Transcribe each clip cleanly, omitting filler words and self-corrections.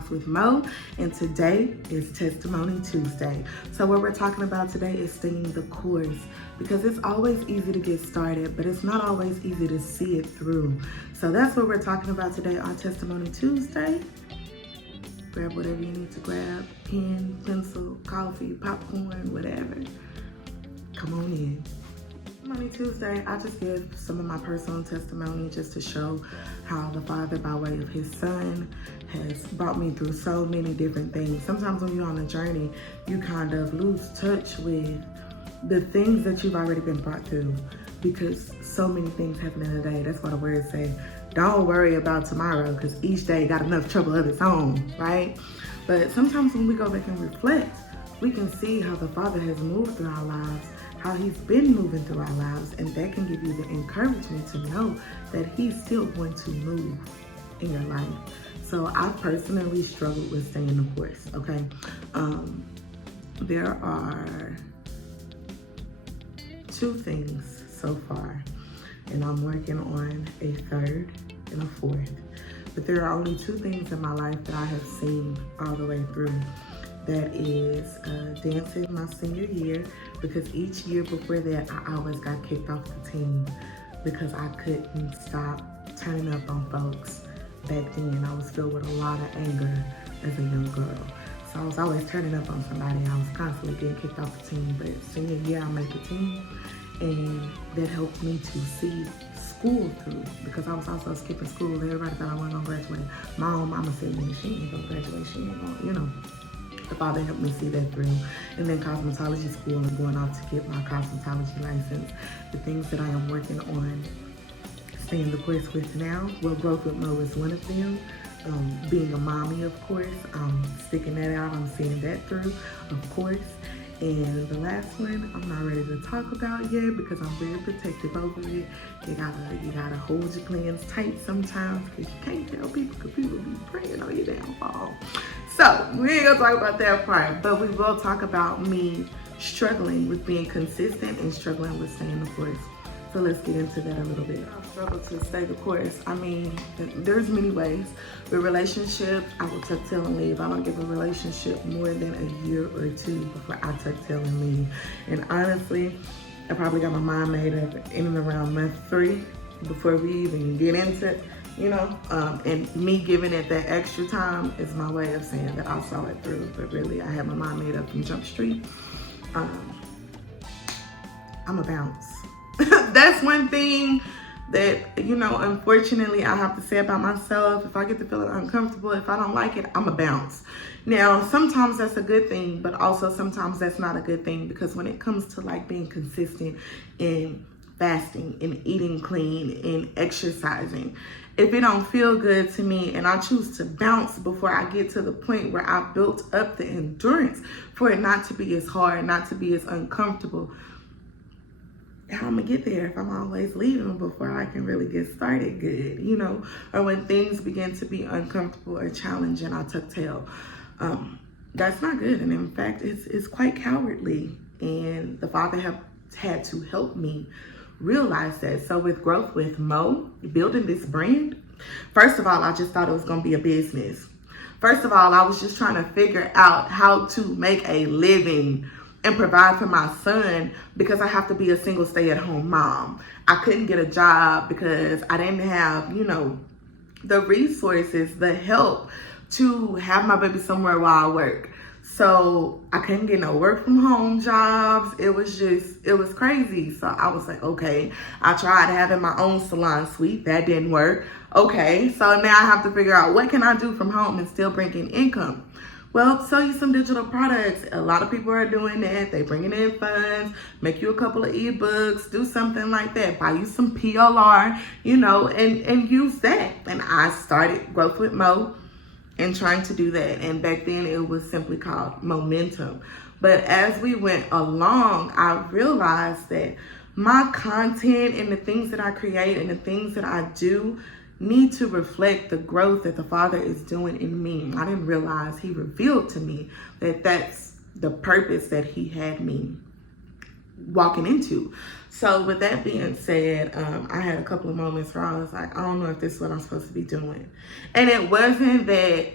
LyfeTalks with Mo, and today is Testimony Tuesday. So what we're talking about today is staying the course, because it's always easy to get started, but it's not always easy to see it through. So that's what we're talking about today on Testimony Tuesday. Grab whatever you need to grab, pen, pencil, coffee, popcorn, whatever. Come on in. Testimony Tuesday, I just give some of my personal testimony just to show how the Father, by way of his Son, has brought me through so many different things. Sometimes when you're on a journey, you kind of lose touch with the things that you've already been brought through, because so many things happen in a day. That's why the words say, don't worry about tomorrow, because each day got enough trouble of its own, right? But sometimes when we go back and reflect, we can see how the Father has moved through our lives, how he's been moving through our lives, and that can give you the encouragement to know that he's still going to move in your life. So I personally struggled with staying the course, okay? There are 2 things so far, and I'm working on a 3rd and a 4th. But there are only 2 things in my life that I have seen all the way through. That is dancing my senior year, because each year before that, I always got kicked off the team because I couldn't stop turning up on folks. Back then, I was filled with a lot of anger as a young girl. So I was always turning up on somebody. I was constantly getting kicked off the team. But senior year, I made the team, and that helped me to see school through, because I was also skipping school. Everybody thought I wasn't gonna graduate. My own mama said, man, she ain't gonna graduate. She ain't gonna, you know. The Father helped me see that through. And then cosmetology school, and going off to get my cosmetology license. The things that I am working on staying the course with now, well, growth with Mo is one of them. Being a mommy, of course, I'm sticking that out. I'm seeing that through, of course. And the last one, I'm not ready to talk about yet, because I'm very protective over it. You gotta hold your plans tight sometimes, because you can't tell people, because people be praying on your downfall. So we ain't gonna talk about that part, but we will talk about me struggling with being consistent and struggling with staying the course. So let's get into that a little bit. I struggle to stay the course. I mean, there's many ways. With relationships, I will tuck tail and leave. I don't give a relationship more than a year or 2 before I tuck tail and leave. And honestly, I probably got my mind made up in and around month 3 before we even get into it, you know? And me giving it that extra time is my way of saying that I saw it through. But really, I had my mind made up from Jump Street. I'm a bounce. That's one thing that, you know, unfortunately I have to say about myself. If I get to feeling uncomfortable, if I don't like it, I'm a bounce. Now, sometimes that's a good thing, but also sometimes that's not a good thing, because when it comes to like being consistent in fasting and eating clean and exercising, if it don't feel good to me and I choose to bounce before I get to the point where I've built up the endurance for it not to be as hard, not to be as uncomfortable, how I'm gonna get there if I'm always leaving before I can really get started good, you know? Or when things begin to be uncomfortable or challenging, I tuck tail. That's not good, and in fact, it's quite cowardly. And the Father have had to help me realize that. So with growth with Mo, building this brand, first of all, I just thought it was gonna be a business. First of all, I was just trying to figure out how to make a living and provide for my son, because I have to be a single stay-at-home mom. I couldn't get a job because I didn't have, you know, the resources, the help to have my baby somewhere while I work. So I couldn't get no work from home jobs. It was crazy. So I was like, okay, I tried having my own salon suite. That didn't work. Okay, so now I have to figure out what can I do from home and still bring in income. Well, sell you some digital products. A lot of people are doing that. They bringing in funds, make you a couple of ebooks, do something like that. Buy you some PLR, you know, and use that. And I started Growth with Mo and trying to do that. And back then it was simply called Momentum. But as we went along, I realized that my content and the things that I create and the things that I do need to reflect the growth that the Father is doing in me. I didn't realize he revealed to me that that's the purpose that he had me walking into. So with that being said, I had a couple of moments where I was like, I don't know if this is what I'm supposed to be doing. And it wasn't that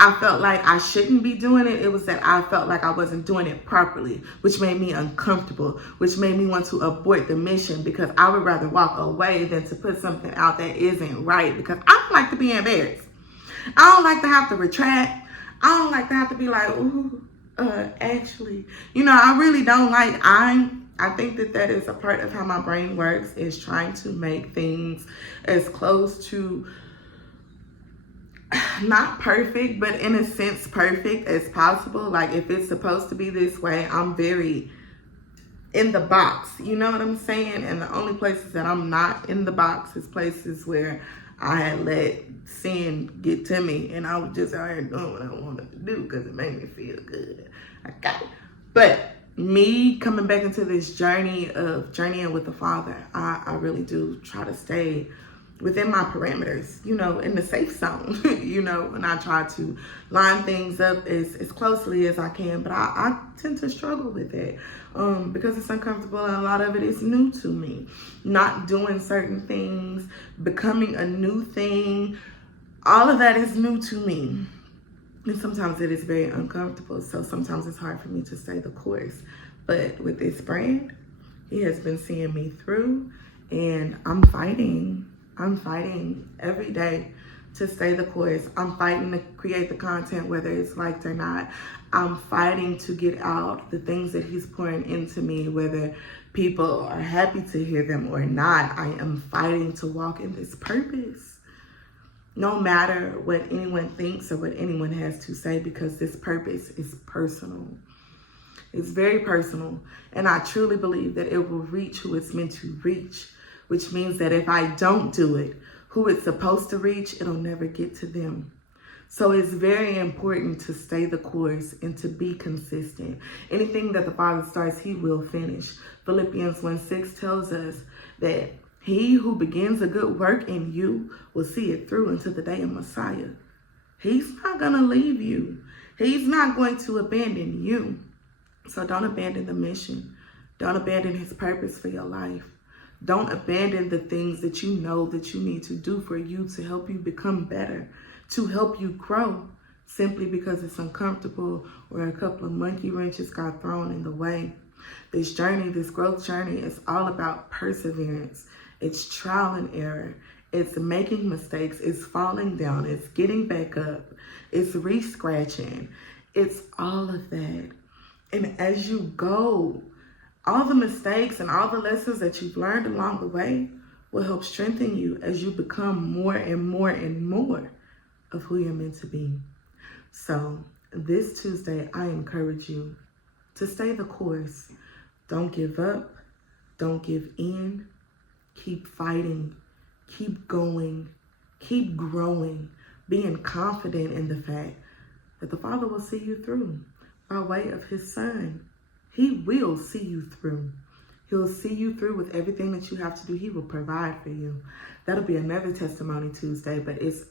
I felt like I shouldn't be doing it. It was that I felt like I wasn't doing it properly, which made me uncomfortable, which made me want to abort the mission, because I would rather walk away than to put something out that isn't right, because I don't like to be embarrassed. I don't like to have to retract. I don't like to have to be like, ooh, actually, I really don't like, I think that is a part of how my brain works, is trying to make things as close to, not perfect, but in a sense perfect as possible. Like, if it's supposed to be this way, I'm very in the box, you know what I'm saying? And the only places that I'm not in the box is places where I had let sin get to me, and I was just out here doing what I wanted to do because it made me feel good. I got it. But me coming back into this journey of journeying with the Father, I really do try to stay within my parameters, in the safe zone, and I try to line things up as closely as I can. But I tend to struggle with it because it's uncomfortable, and a lot of it is new to me. Not doing certain things, becoming a new thing, all of that is new to me. And sometimes it is very uncomfortable. So sometimes it's hard for me to stay the course. But with this brand, he has been seeing me through, and I'm fighting every day to stay the course. I'm fighting to create the content, whether it's liked or not. I'm fighting to get out the things that he's pouring into me, whether people are happy to hear them or not. I am fighting to walk in this purpose, no matter what anyone thinks or what anyone has to say, because this purpose is personal. It's very personal, and I truly believe that it will reach who it's meant to reach, which means that if I don't do it, who it's supposed to reach, it'll never get to them. So it's very important to stay the course and to be consistent. Anything that the Father starts, he will finish. Philippians 1:6 tells us that he who begins a good work in you will see it through until the day of Messiah. He's not going to leave you. He's not going to abandon you. So don't abandon the mission. Don't abandon his purpose for your life. Don't abandon the things that you know that you need to do for you to help you become better, to help you grow, simply because it's uncomfortable or a couple of monkey wrenches got thrown in the way. This journey, this growth journey, is all about perseverance. It's trial and error. It's making mistakes. It's falling down. It's getting back up. It's re-scratching. It's all of that. And as you go, all the mistakes and all the lessons that you've learned along the way will help strengthen you as you become more and more and more of who you're meant to be. So this Tuesday, I encourage you to stay the course. Don't give up. Don't give in. Keep fighting. Keep going. Keep growing. Being confident in the fact that the Father will see you through by way of his Son. He will see you through. He'll see you through with everything that you have to do. He will provide for you. That'll be another testimony Tuesday, but it's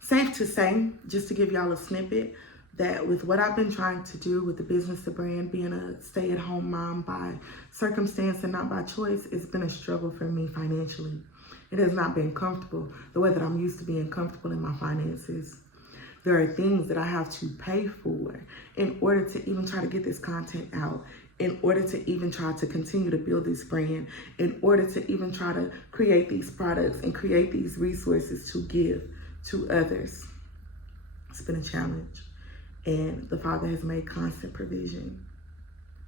safe to say, just to give y'all a snippet, that with what I've been trying to do with the business to brand, being a stay-at-home mom by circumstance and not by choice, it's been a struggle for me financially. It has not been comfortable the way that I'm used to being comfortable in my finances. There are things that I have to pay for in order to even try to get this content out, in order to even try to continue to build this brand, in order to even try to create these products and create these resources to give to others. It's been a challenge. And the Father has made constant provision.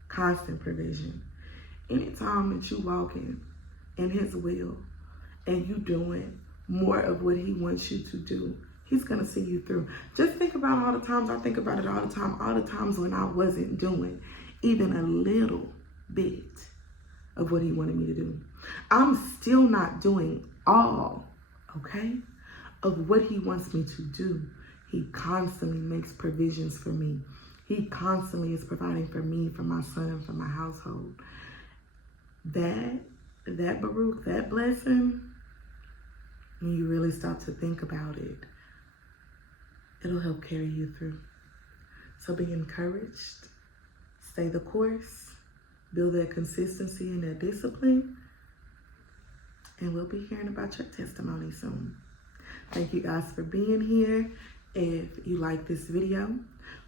Constant provision. Anytime that you walk in his will and you doing more of what he wants you to do, he's going to see you through. Just think about all the times, I think about it all the times when I wasn't doing even a little bit of what he wanted me to do. I'm still not doing all, okay, of what he wants me to do. He constantly makes provisions for me. He constantly is providing for me, for my son, for my household. That Baruch, that blessing, when you really stop to think about it, it'll help carry you through. So be encouraged, stay the course, build that consistency and that discipline, and we'll be hearing about your testimony soon. Thank you guys for being here, If you like this video,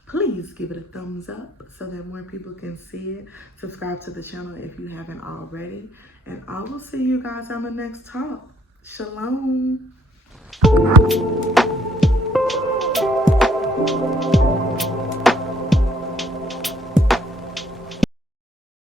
please give it a thumbs up so that more people can see it. Subscribe to the channel if you haven't already. And I will see you guys on the next talk. Shalom.